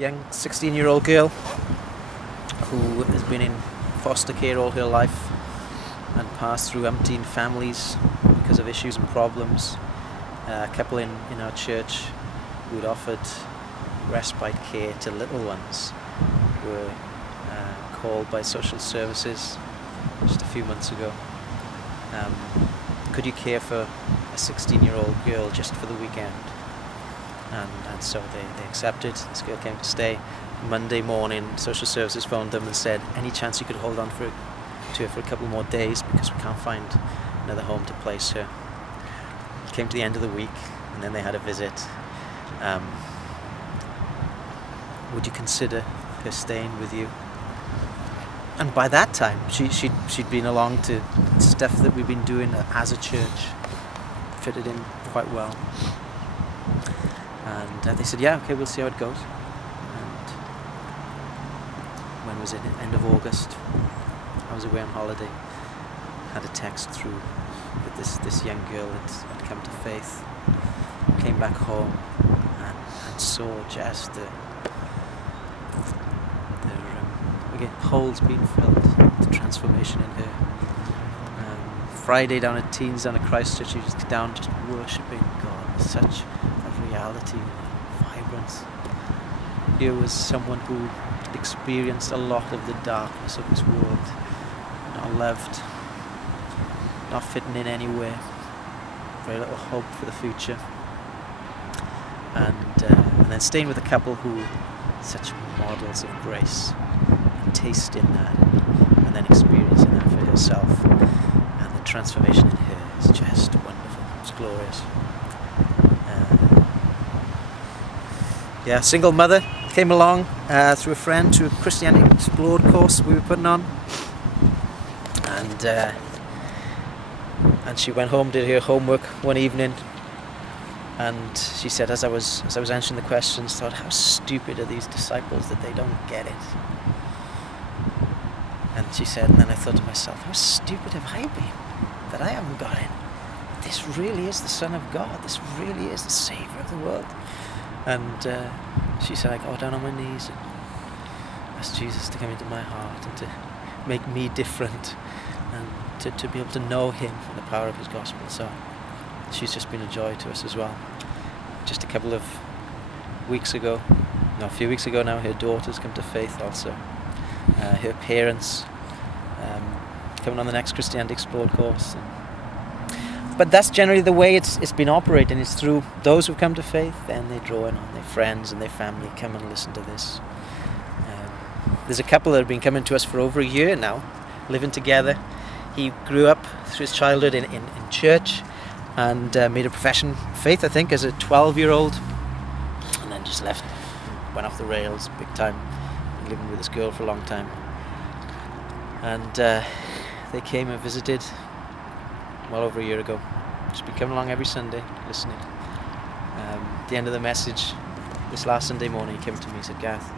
young 16-year-old girl who has been in foster care all her life and passed through umpteen families because of issues and problems. A couple in our church who'd offered respite care to little ones were called by social services just a few months ago. Could you care for a 16-year-old girl just for the weekend? And so they accepted. This girl came to stay. Monday morning, social services phoned them and said, any chance you could hold on to her for a couple more days because we can't find another home to place her. It came to the end of the week and then they had a visit. Would you consider her staying with you? And by that time, she'd been along to stuff that we've been doing as a church, fitted in quite well. And they said, yeah, okay, we'll see how it goes. And when was it? End of August. I was away on holiday. Had a text through that this young girl had come to faith. Came back home and saw just the holes being filled, the transformation in her. Friday down at Teens, down at Christchurch, she was down just worshipping God with such a reality and vibrance. Here was someone who experienced a lot of the darkness of this world, not loved, not fitting in anywhere, very little hope for the future. And then staying with a couple who such models of grace, and tasting that, and then experiencing that for herself. And the transformation in her is just wonderful. It's glorious. Single mother came along through a friend to a Christianity Explored course we were putting on, and she went home, did her homework one evening. And she said, as I was answering the questions, thought, how stupid are these disciples that they don't get it? And she said, and then I thought to myself, how stupid have I been that I haven't got it? This really is the Son of God. This really is the Saviour of the world. And she said, I go down on my knees and ask Jesus to come into my heart and to make me different and to be able to know Him and the power of His gospel. So she's just been a joy to us as well. Just a couple of weeks ago, no, a few weeks ago now, her daughter's come to faith also. Her parents coming on the next Christianity Explored course. But that's generally the way it's been operating. It's through those who've come to faith, then they draw in on their friends and their family, come and listen to this. There's a couple that have been coming to us for over a year now, living together. He grew up through his childhood in church, and made a profession of faith, I think, as a 12-year-old, and then just left, went off the rails big time, living with this girl for a long time. And they came and visited well over a year ago. Just been coming along every Sunday, listening. At the end of the message, this last Sunday morning, he came to me and said, Gareth,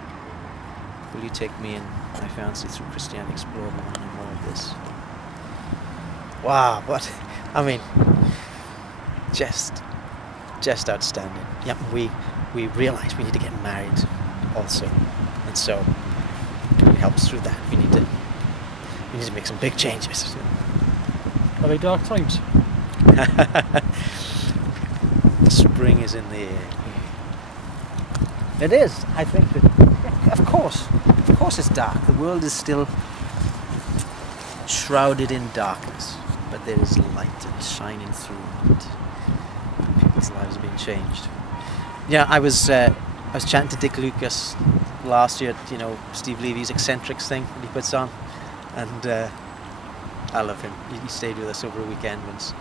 will you take me and my fiancée through Christianity Explored? I want to know more of this. Wow, what? I mean, just outstanding. Yep, we realised we need to get married also, and so it helps through that. We need to make some big changes. Are they dark times? Spring is in the air. It is. I think that, yeah, of course it's dark. The world is still shrouded in darkness, but there is light and shining through, and people's lives are being changed. Yeah, I was chatting to Dick Lucas last year at, Steve Levy's Eccentrics thing that he puts on, and I love him. He stayed with us over a weekend once,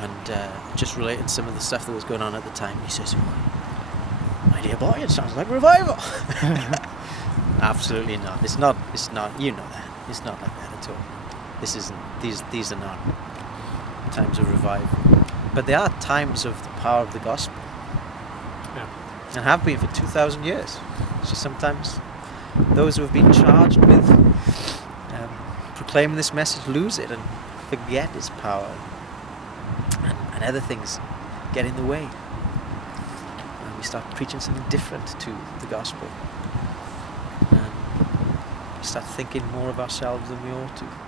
and just relating some of the stuff that was going on at the time, he says, my dear boy, it sounds like revival. Absolutely not. It's not, you know that. It's not like that at all. This isn't, these are not times of revival. But they are times of the power of the gospel. Yeah. And have been for 2,000 years. So sometimes those who have been charged with proclaiming this message lose it and forget its power. And other things get in the way. And we start preaching something different to the gospel. start thinking more of ourselves than we ought to.